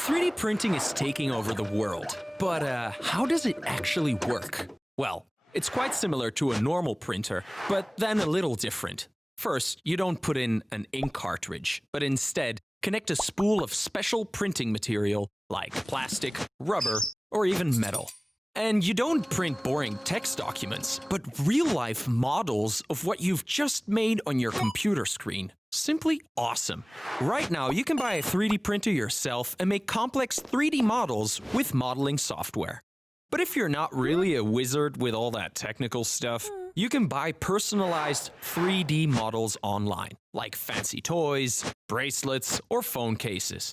3D printing is taking over the world, but how does it actually work? Well, it's quite similar to a normal printer, but then a little different. First, you don't put in an ink cartridge, but instead connect a spool of special printing material like plastic, rubber, or even metal. And you don't print boring text documents, but real-life models of what you've just made on your computer screen. Simply awesome. Right now, you can buy a 3D printer yourself and make complex 3D models with modeling software. But if you're not really a wizard with all that technical stuff, you can buy personalized 3D models online, like fancy toys, bracelets, or phone cases.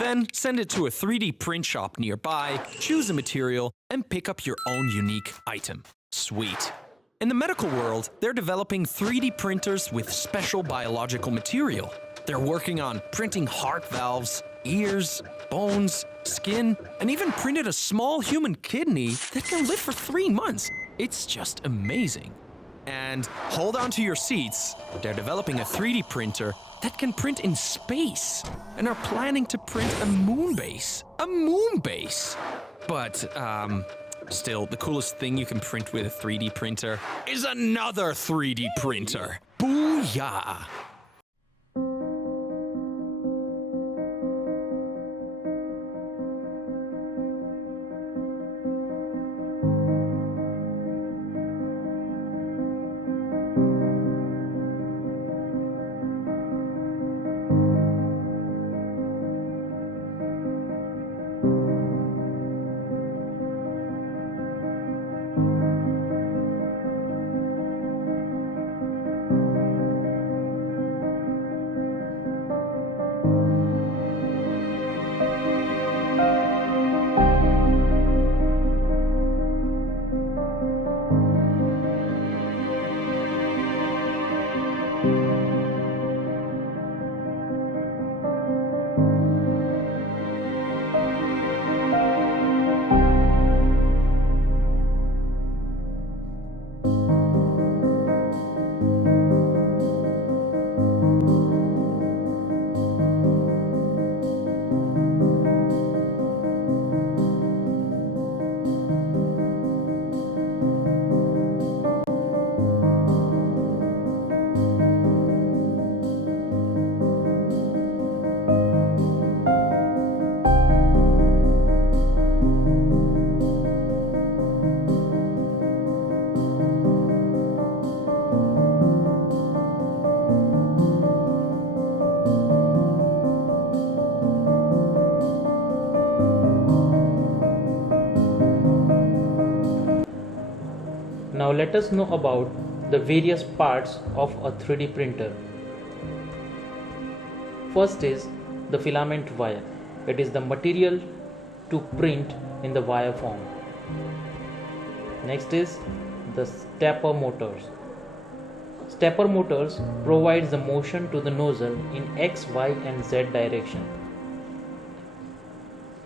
Then send it to a 3D print shop nearby, choose a material, and pick up your own unique item. Sweet. In the medical world, they're developing 3D printers with special biological material. They're working on printing heart valves, ears, bones, skin, and even printed a small human kidney that can live for 3 months. It's just amazing. And hold on to your seats, they're developing a 3D printer that can print in space and are planning to print a moon base. A moon base! But, still, the coolest thing you can print with a 3D printer is another 3D printer. Booyah! Now let us know about the various parts of a 3D printer. First is the filament wire. It is the material to print in the wire form. Next is the stepper motors. Stepper motors provides the motion to the nozzle in X, Y and Z direction.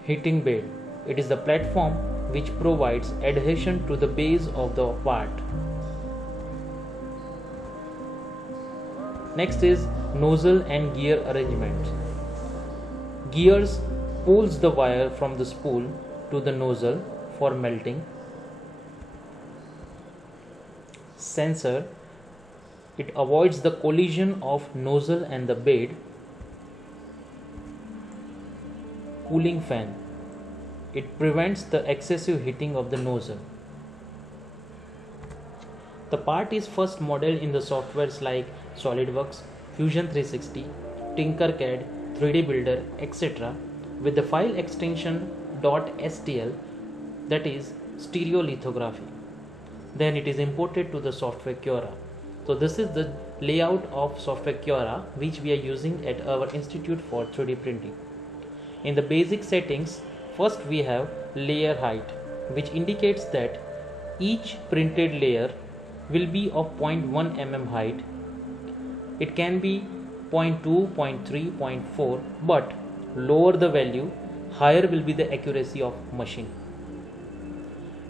Heating bed. It is the platform which provides adhesion to the base of the part. Next is nozzle and gear arrangement. Gears pulls the wire from the spool to the nozzle for melting. Sensor. It avoids the collision of nozzle and the bed. Cooling fan. It prevents the excessive heating of the nozzle. The part is first modeled in the softwares like SolidWorks, Fusion 360, Tinkercad, 3D Builder, etc. with the file extension .stl, that is stereolithography. Then it is imported to the software Cura. So this is the layout of software Cura which we are using at our Institute for 3D Printing. In the basic settings, first we have layer height, which indicates that each printed layer will be of 0.1 mm height. It can be 0.2, 0.3, 0.4, but lower the value, higher will be the accuracy of machine.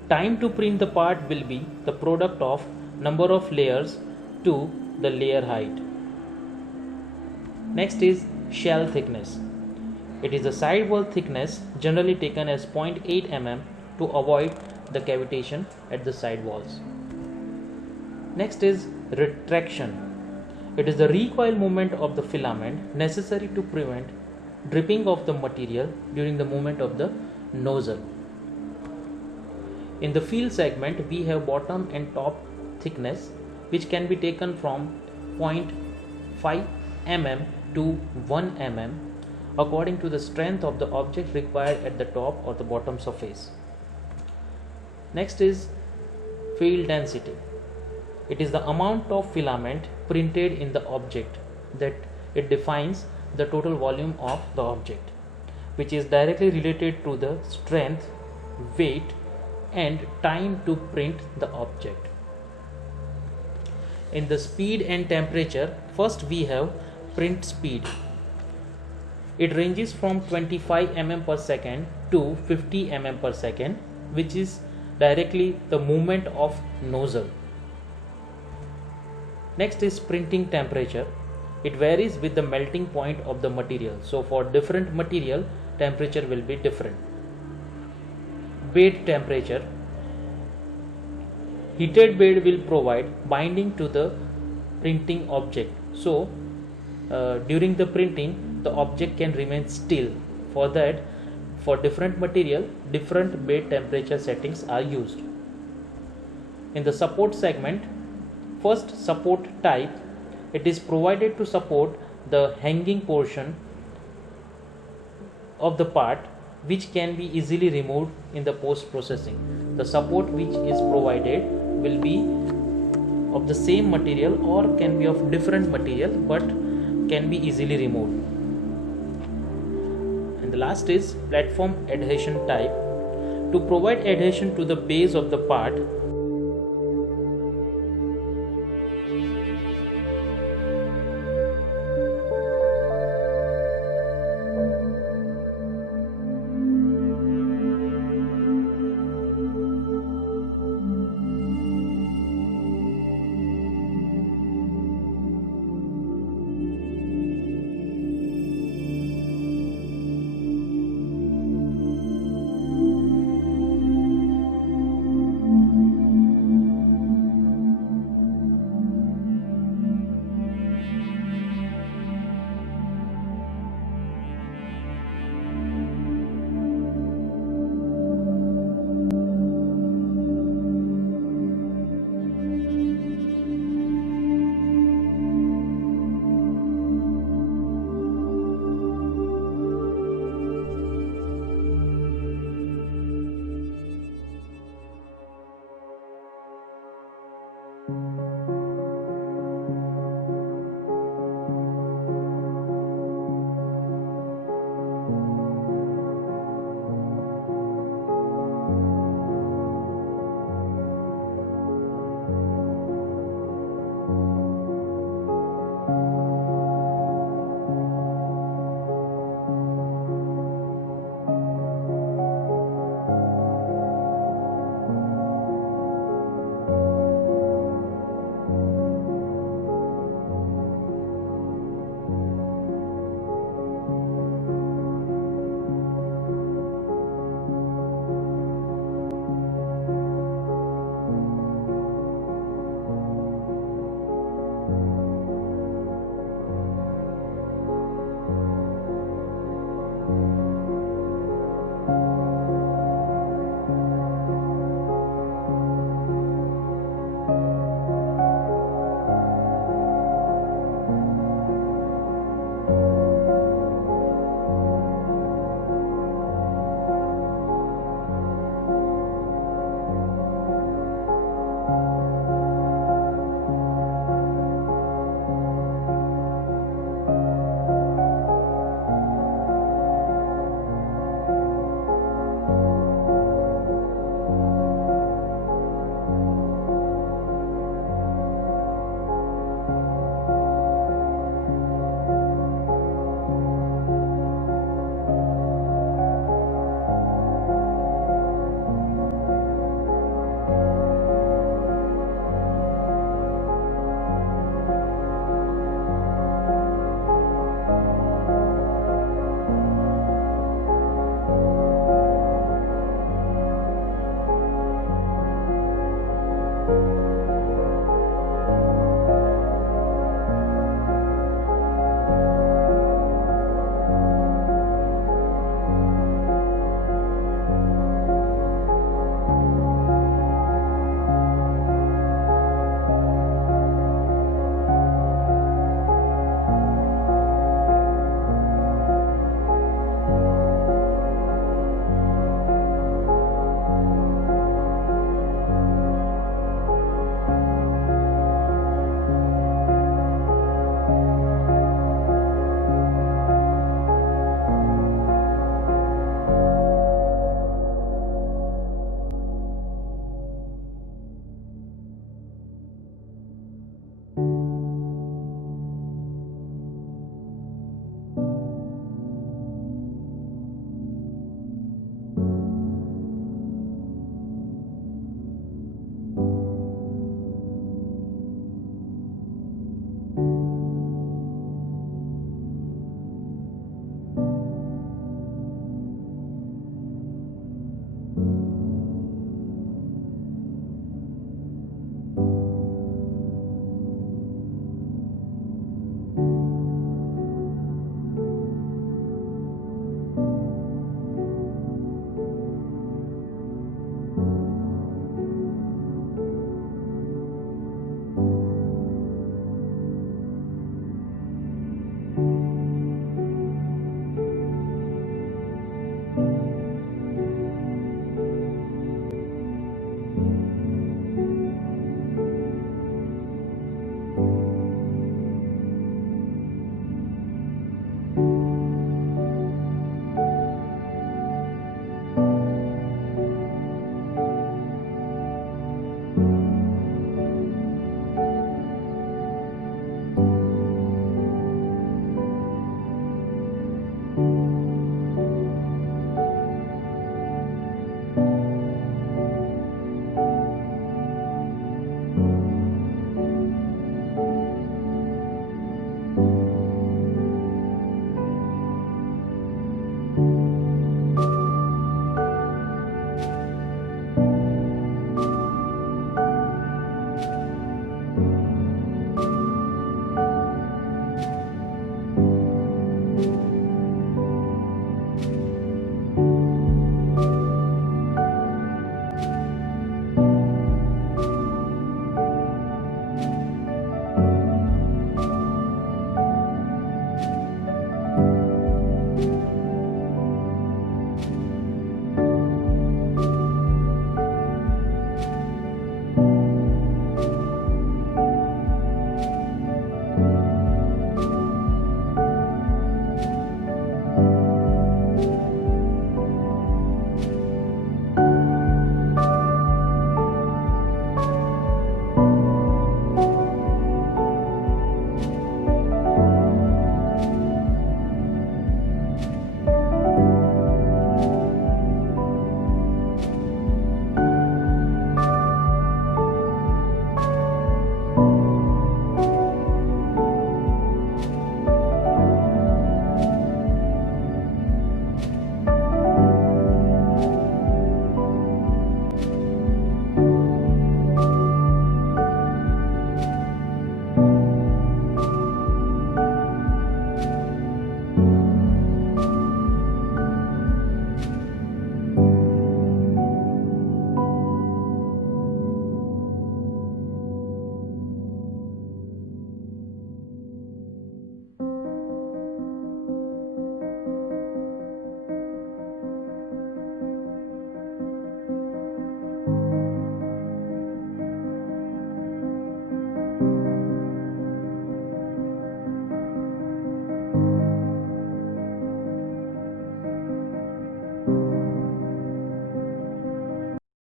Time to print the part will be the product of number of layers to the layer height. Next is shell thickness. It is the sidewall thickness, generally taken as 0.8 mm, to avoid the cavitation at the side walls. Next is retraction. It is the recoil movement of the filament necessary to prevent dripping of the material during the movement of the nozzle. In the field segment, we have bottom and top thickness, which can be taken from 0.5 mm to 1 mm according to the strength of the object required at the top or the bottom surface. Next is field density. It is the amount of filament printed in the object that it defines the total volume of the object, which is directly related to the strength, weight, and time to print the object. In the speed and temperature, first we have print speed. It ranges from 25 mm per second to 50 mm per second, which is directly the movement of nozzle. Next is printing temperature. It varies with the melting point of the material. So for different material, temperature will be different. Bed temperature. Heated bed will provide binding to the printing object. So during the printing, the object can remain still. For that, for different material, different bed temperature settings are used. In the support segment, first support type, it is provided to support the hanging portion of the part, which can be easily removed in the post processing. The support which is provided will be of the same material or can be of different material but can be easily removed. And the last is platform adhesion type. To provide adhesion to the base of the part,